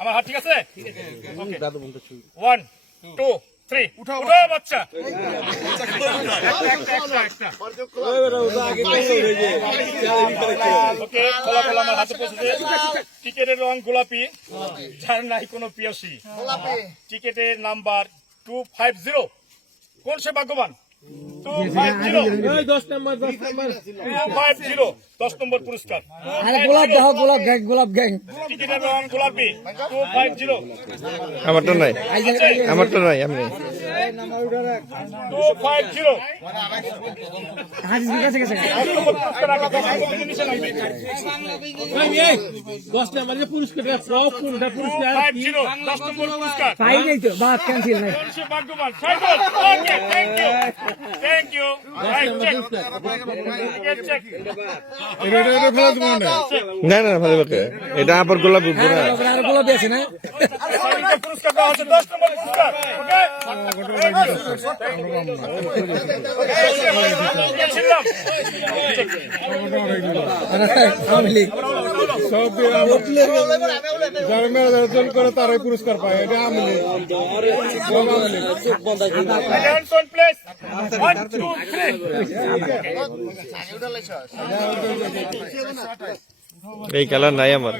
আমার হাত ঠিক আছে? ওকে 1 2 3 উঠাও বাচ্চা। একটা ওকে খোলা আমার হাতে পৌঁছেছে। টিকেটের রং গোলাপি, যার নাই কোনো পিয়াসি। টিকেটের নাম্বার 250। কোন সে ভাগ্যবান? 250 10 নম্বর পুরস্কার। গোলাপ গ্যাং টিকেটের রং গোলাপি 250। আমারটা নাই, আমারটা নাই। আমি 250 10 নম্বর পুরস্কার 10 নম্বর পুরস্কার। পাই নাই তো, বাদ ক্যান্সেল নাই। কোন সে ভাগ্যবান? Cycle. Okay thank you right check. না না ভালো লাগে এটা। আবার গোলাপি আর গোলাপি আছে না? পুরস্কার দেওয়া হচ্ছে 10 নম্বর পুরস্কার। অর্জন করে তারাই পুরস্কার পায়। এটা আমলি এই কালার নাই আমার।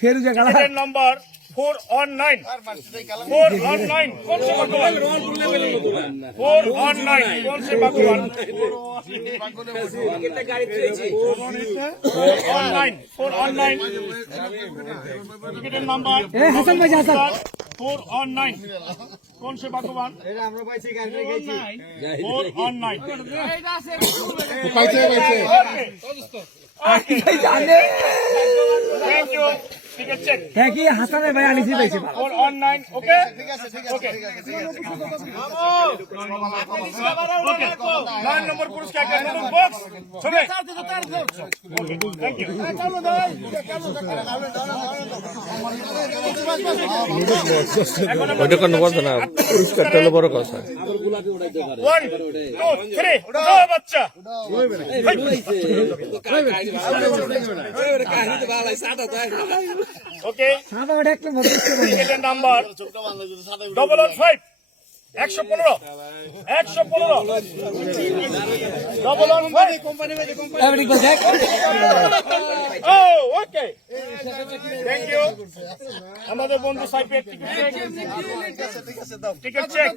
ফেরুজা কালার নম্বর 419 419 কোন সে ভাগ্যবান? 419 কোন সে ভাগ্যবান? 419 টিকেটের নাম্বার হাসান ভাই হাসান 419 কোন সে ভাগ্যবান? 419 পাইছে থ্যাংক ইউ। Ticket check. হ্যাঁ কি হাসানের ভাই আনিছি পাইছে 419 ওকে ওকে 9 নম্বর পুরস্কার একটা নতুন বক্স ছবি। Okay thank you. ওইটা কোনো কথা না, পুরস্কারটা হলো বড় কথা। 1 2 3 বাচ্চা। ওকে টিকেটের নাম্বার 115 115 ওকে থ্যাংক ইউ। আমাদের বন্ধু সাইফের টিকেট চেক।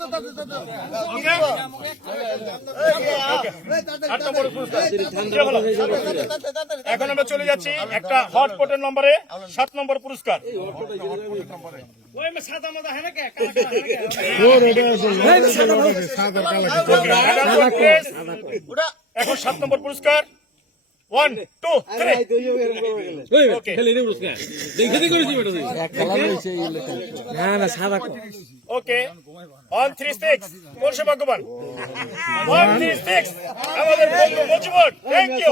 এখন আমরা চলে যাচ্ছি একটা হটপটের নম্বরে 7 নম্বর পুরস্কার। এখন 7 নম্বর পুরস্কার 1 2 3 ওকে 136 কোন সে ভাগ্যবান? 136 আমাদের বন্ধু Mujibur. Thank you.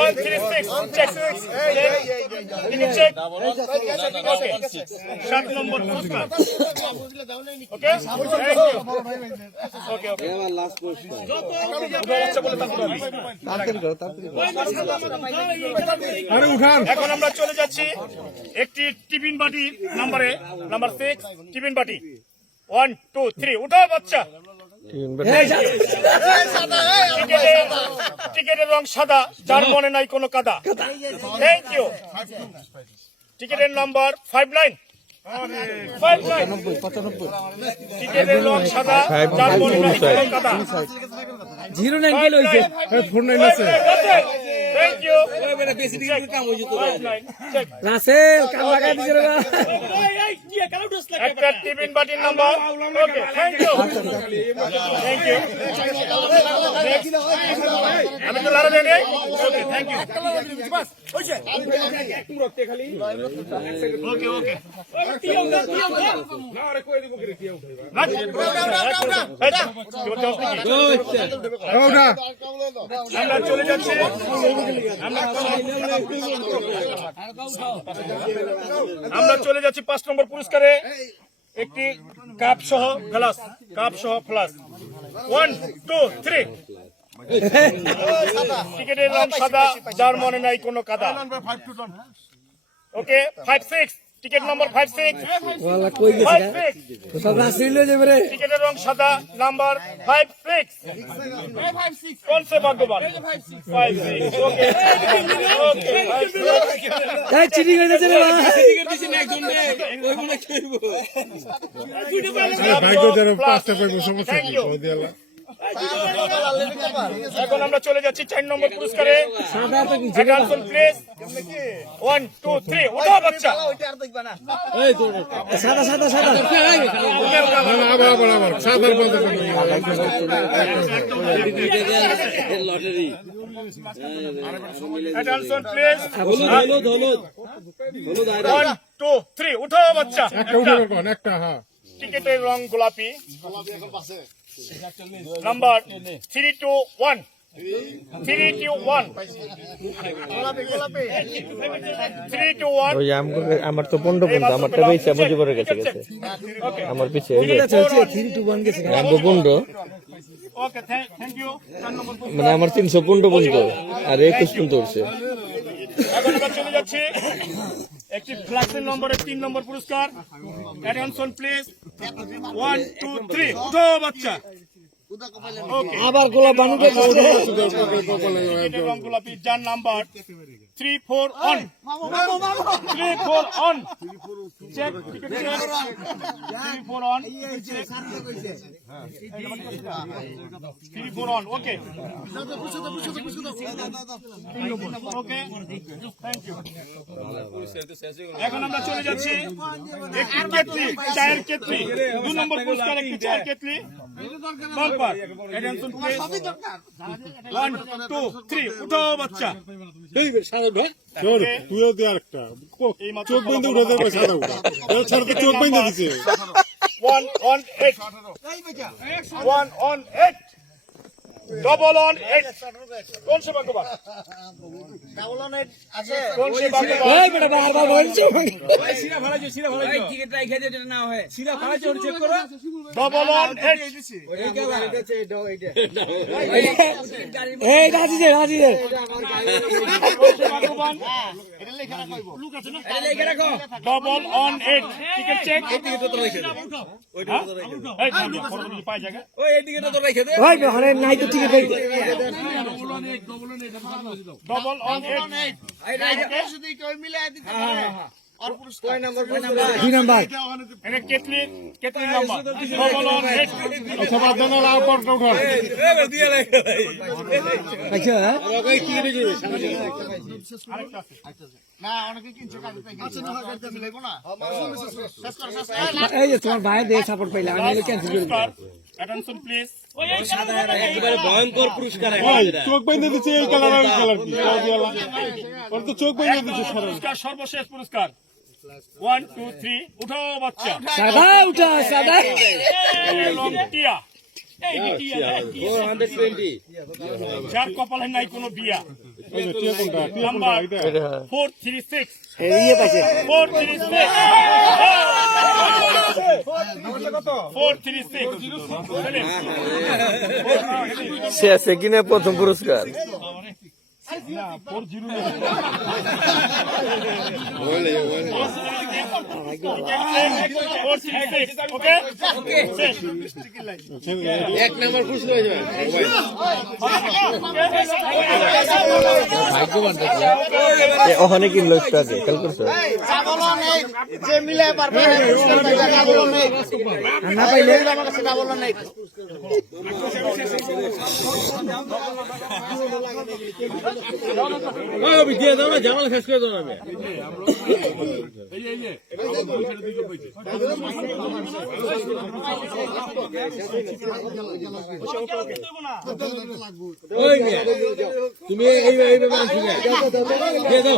136 check check. Okay 7 number পুরস্কার। Okay thank you. ওকে ওকে এখন আমরা চলে যাচ্ছি একটি টিফিন বাটি নাম্বার 6 টিফিন বাটি 1 2 3 উঠাও বাচ্চা। টিকেটের রং সাদা, যার মনে নাই কোনো কাদা। Thank you. টিকেটের নাম্বার 59 টিকেটের রং সাদা, যার মনে নাই কোনো কাদা। 09 হইছে 49 আছে। Thank you. রাসেল কাম লাগাই দিছে রে। একটা টিফিন বাটির number. Okay thank you thank you. আমি তো লারা দেই। ওকে থ্যাংক ইউ। ওকে ওকে আমরা চলে যাচ্ছি। আমরা চলে যাচ্ছি 5 নম্বর পুরস্কারে একটি কাপ সহ ফ্লাস 1 2 3 টিকেটের রং সাদা, যার মনে নাই কোনো কাদা। ওকে 5-6, টিকেট নম্বর 5-6, ওয়ালা কই গেছে রে 5-6, সব রাসেল লয়ে যাবে রে টিকেটের রং সাদা, নাম্বার 5-6। কোন সে ভাগ্যবান? 5-6, ওকে ওকে 5-6। এই চিনি গেছে রে ভাই ভাগ্য যেন পাঁচটা পাইবো সমস্যা Thank কি you. সৌদি আলা এখন আমরা চলে যাচ্ছি 4 নম্বর পুরস্কারে। সাদা তো কি Attention please, 1 2 3, উঠো বাচ্চা। সাদা সাদা সাদা আবার সাদার বলতে Attention please, হলুদ হলুদ 1 2 3, উঠো বাচ্চা। একটা উঠে কোন একটা হ্যাঁ টিকেটের রং গোলাপি, নাম্বার 321, 321, 321। ওই আমার তো 15 পর্যন্ত আমারটা বেশি মুজিবরের কাছে গেছে আমার পিছে এই যে আচ্ছা 3 2 1 গেছে আমগো 15 ওকে থ্যাংক ইউ। 4 নম্বর পুরস্কার। মানে আমার 315 পর্যন্ত আর 21 পর্যন্ত উঠছে এখন আমরা চলে যাচ্ছি একটি ফ্ল্যাক্সের নম্বরের 3 নম্বর পুরস্কার। অ্যাটেনশন প্লিজ, 1 2 3, উঠো বাচ্চা। ওকে আবার গোলাপ বানু গেছে টিকেটের রং গোলাপি, যার number 341, 341। Check ticket check, 341, 341। Okay okay thank you. এখন আমরা চলে যাচ্ছি একটি কেটলি, চায়ের কেটলি, 2 নম্বর পুরস্কার একটি চায়ের কেটলি বাম্পার। অ্যাটেনশন প্লিজ, 1 2 3, উঠো বাচ্চা। তুইও দে আরেকটা চোখ বেঁধে উঠে দেবে সাদা উঠা ছাড়া তো চোখ বেঁধে দিছে 118, 118, double on 8। কোন সে ভাগ্যবান? কোন সে ভাগ্যবান? এই বেটা বারবার বলছো Double on 8। এই রাজি যে কোন সে ভাগ্যবান? Double on 8, ticket check. এই থামো, পরবর্তী পাই জায়গা। ওই হরে নাই তো টিকিট পাইতে Double on 8। 2 নাম্বার এটা কেটলি নাম্বার, double on 8। আচ্ছা বাদ দেন আর পরটা উঠা আচ্ছা এই যে তোমার ভাই দিয়ে সাপোর্ট পাইলা আমি ক্যান্সেল করে দিলাম Attention please, চোখ বেঁধে দিচ্ছে এই কালার আর কালার কি সৌদি আলা ওর তো চোখ বেঁধে দিচ্ছে সারা পুরস্কার, সর্বশেষ পুরস্কার। 1 2 3, উঠো বাচ্চা। সাদা উঠা সাদা লং টিয়া, যার কপালে নাই কোনো বিয়া, ওই যে টিয়া কোনটা নাম্বার এটা 436, এই পাইছে 436, 436। শেষে কিনে প্রথম পুরস্কার ওকে এক নাম্বার খুশি হয়ে যাবে ওখানে কিনলো একটু আগে খেয়াল করছো না পাইলে দিয়ে দাও না জামাল শেষ করে দাও না তুমি এই দিয়ে দাও